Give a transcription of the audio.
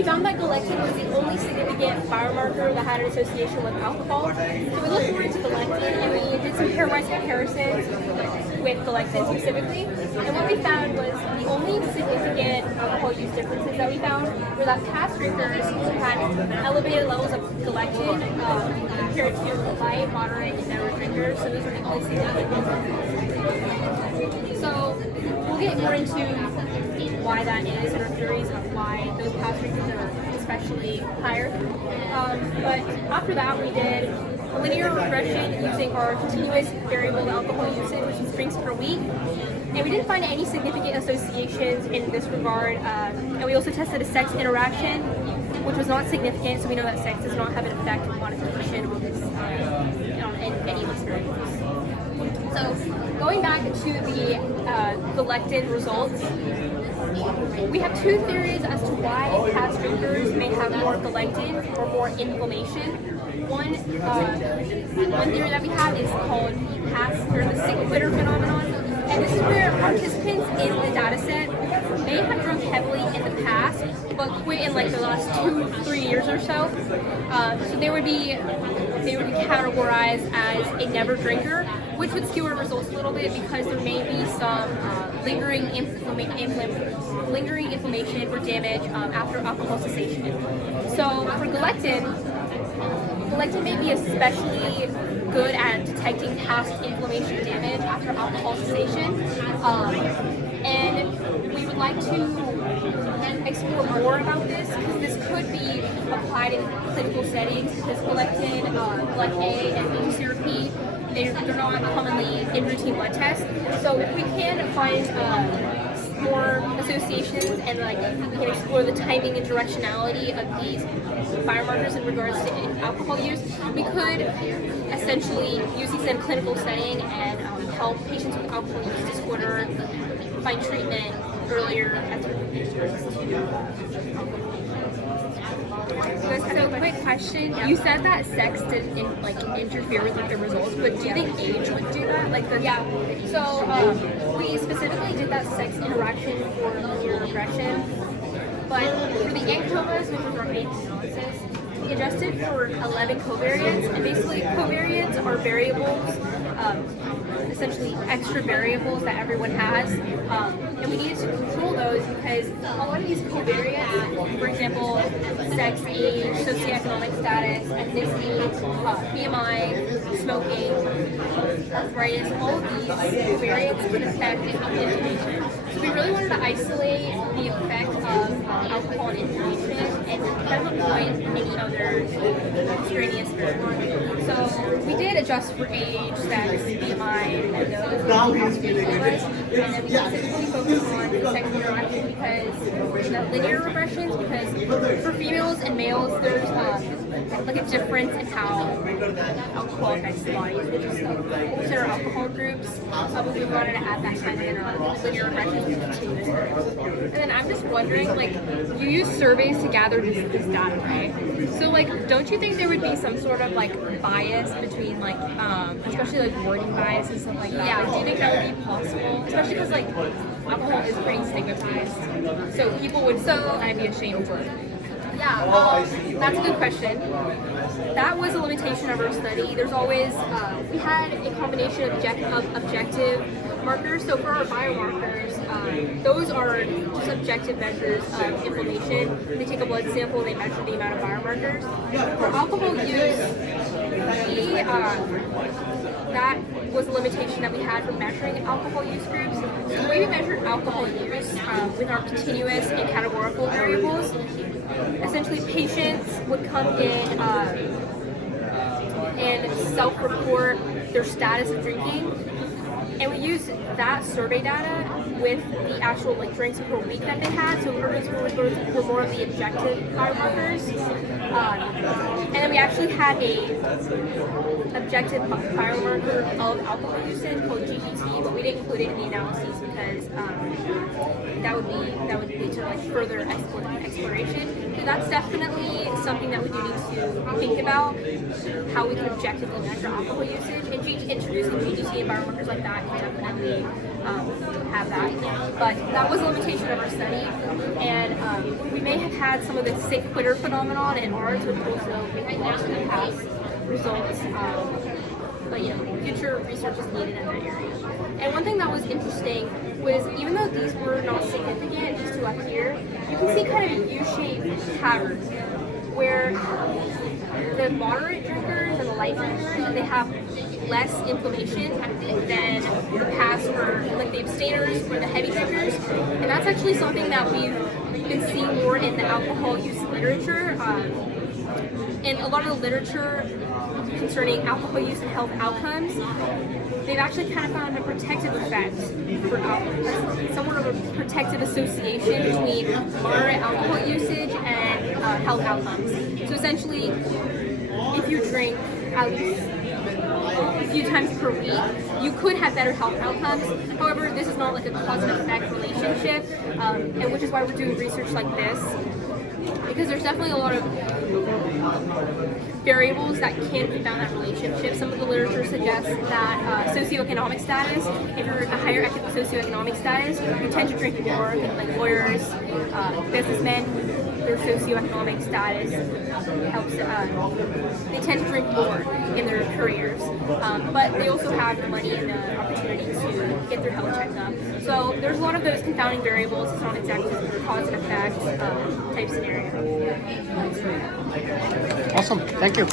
we found that galectin was the only significant biomarker that had an association with alcohol. So we looked more into galectin and we did some pairwise comparisons with galectin specifically. And what we found was the only significant alcohol use differences that we found were that past drinkers had elevated levels of galectin compared to light, moderate, and never drinkers. So those are the only significant differences. So we'll get more into why that is and our theories of why those past drinkers are especially higher. But after that, we did a linear regression using our continuous variable alcohol usage, which is drinks per week. And we didn't find any significant associations in this regard. And we also tested a sex interaction, which was not significant, so we know that sex does not have an effect on modification on this, on any of these variables. So going back to the galectin results, we have two theories as to why past drinkers may have more galectin or more inflammation. One theory that we have is called the past or the sick quitter phenomenon, and this is where participants in the data set may have drunk heavily in the past, but quit in like the last 2-3 years or so. So they would be categorized as a never drinker, which would skew our results a little bit because there may be some lingering inflammation or damage after alcohol cessation. So for galectin may be especially good at detecting past inflammation damage after alcohol cessation. And we would like to explore more about this because this could be applied in clinical settings because galectin, blood A and B therapy, they're not commonly in routine blood tests. So if we can find more associations and we can explore the timing and directionality of these biomarkers in regards to alcohol use, we could essentially use these in a clinical setting and help patients with alcohol use disorder find treatment earlier as So quick question, you said that sex didn't interfere with the results, but do you think age would do that? So we specifically did that sex interaction for linear regression, but for the ANCOVAs, which was our main analysis, we adjusted for 11 covariates, and basically covariates are variables, essentially extra variables that everyone has, and we needed to control those because a lot of these covariates, for example, sex, age, socioeconomic status, ethnicity, BMI, smoking, arthritis, all of these covariates can affect inflammation. So we really wanted to isolate the effect of alcohol and inflammation and kind of avoid any other extraneous variables. So we did adjust for age, sex, BMI, and those, and then we specifically focused on the sex interaction because the linear regressions, because for females and males, there's a difference in how alcohol affects the body, which is consider alcohol groups. But we wanted to add that kind of in our linear regressions with continuous variables. And then I'm just wondering, you use surveys to gather this data, right? So don't you think there would be some sort of bias between especially wording bias and stuff like that? Yeah. Do you think that would be possible? Especially because alcohol is pretty stigmatized, so people would kind of be ashamed to. Yeah, that's a good question. That was a limitation of our study. There's always, we had a combination of objective markers. So for our biomarkers, those are just objective measures of inflammation. They take a blood sample, they measure the amount of biomarkers. For alcohol use, that was a limitation that we had for measuring alcohol use groups. So the way we measured alcohol use with our continuous and categorical variables, essentially patients would come in and self-report their status of drinking, and we used that survey data with the actual drinks per week that they had. So urban scores were more of the objective biomarkers, and then we actually had a objective biomarker of alcohol usage called GGT, but we didn't include it in the analyses because that would lead to further exploration. So that's definitely something that we do need to think about, how we can objectively measure alcohol usage, and introducing GGT and biomarkers like that can definitely have that. But that was a limitation of our study, and we may have had some of the sick quitter phenomenon in ours, which also may have in the past results. But future research is needed in that area. And one thing that was interesting was, even though these were not significant, these two up here, you can see kind of a U-shaped pattern where the moderate drinkers and the light drinkers, they have less inflammation than the past for like the abstainers or the heavy drinkers. And that's actually something that we've been seeing more in the alcohol use literature. In a lot of the literature concerning alcohol use and health outcomes, they've actually kind of found a protective effect for somewhat of a protective association between moderate alcohol usage and health outcomes. So essentially, if you drink at least a few times per week, you could have better health outcomes. However, this is not like a cause and effect relationship, and which is why we're doing research like this, because there's definitely a lot of variables that can confound that relationship. Some of the literature suggests that socioeconomic status, if you're a higher socioeconomic status, you tend to drink more, like lawyers, businessmen, their socioeconomic status helps, they tend to drink more in their careers, but they also have the money and the opportunity to get their health checked up. So there's a lot of those confounding variables. It's not exactly a cause and effect type scenario. Awesome. Thank you.